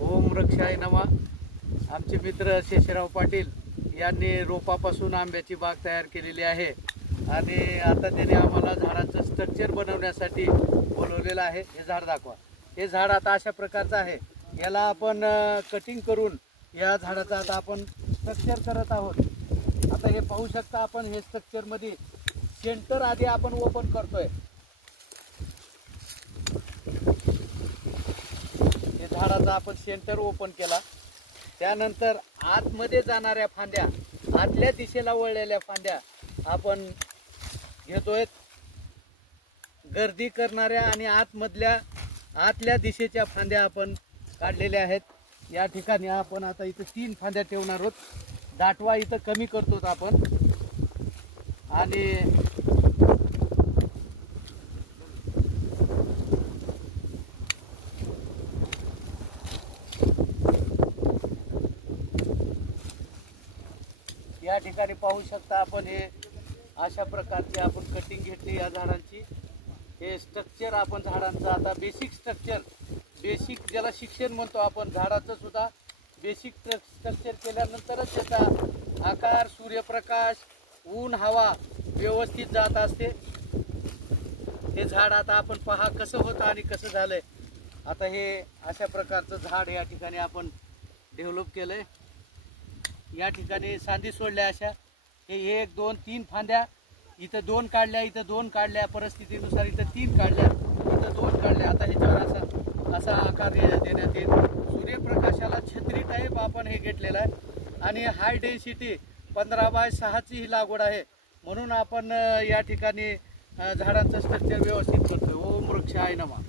ओम वृक्षाय नमः. आमचे मित्र शेषराव पाटील यांनी रोपापासून आंब्याची बाग तयार केलेली आहे आणि आता त्याने आम्हाला झाडाचं स्ट्रक्चर बनवण्यासाठी बोलवलेलं आहे. हे झाड दाखवा. हे झाड आता अशा प्रकारचं आहे. याला आपण कटिंग करून या झाडाचं आता आपण स्ट्रक्चर करत आहोत. आता हे पाहू शकता आपण. हे स्ट्रक्चरमध्ये सेंटर आधी आपण ओपन करतोय. हे झाडाचा आपण सेंटर ओपन केला. त्यानंतर आतमध्ये जाणाऱ्या फांद्या, आतल्या दिशेला वळलेल्या फांद्या आपण घेतोय. गर्दी करणाऱ्या आणि आतल्या दिशेच्या फांद्या आपण काढलेल्या आहेत. या ठिकाणी आपण आता इथं 3 फांद्या ठेवणार आहोत. दाटवा इथं कमी करतो आपण आणि या ठिकाणी पाहू शकता आपण. हे अशा प्रकारची आपण कटिंग घेतली या झाडांची. हे स्ट्रक्चर आपण झाडांचं आता बेसिक स्ट्रक्चर, बेसिक ज्याला शिक्षण म्हणतो आपण, झाडाचं सुद्धा बेसिक स्ट्रक्चर केल्यानंतरच त्याचा आकार, सूर्यप्रकाश, ऊन, हवा व्यवस्थित जात असते. हे झाड आता आपण पहा कसं होतं आणि कसं झालंय. आता हे अशा प्रकारचं झाड या ठिकाणी आपण डेव्हलप केलंय. या ठिकाणी सांधी सोडल्या अशा. हे 1 2 3 फांद्या इथं 2 काढल्या, इथं 2 काढल्या, परिस्थितीनुसार इथं 3 काढल्या, इथं 2 काढल्या. आता ह्याच्यावर असा आकार देण्यात येईल. सूर्यप्रकाशाला छत्री टाईप आपण हे घेतलेलं आहे आणि हाय डेन्सिटी 15x6ची ही लागवड आहे. म्हणून आपण या ठिकाणी झाडांचं स्ट्रक्चर व्यवस्थित करतोय. ओम वृक्षाय नमः.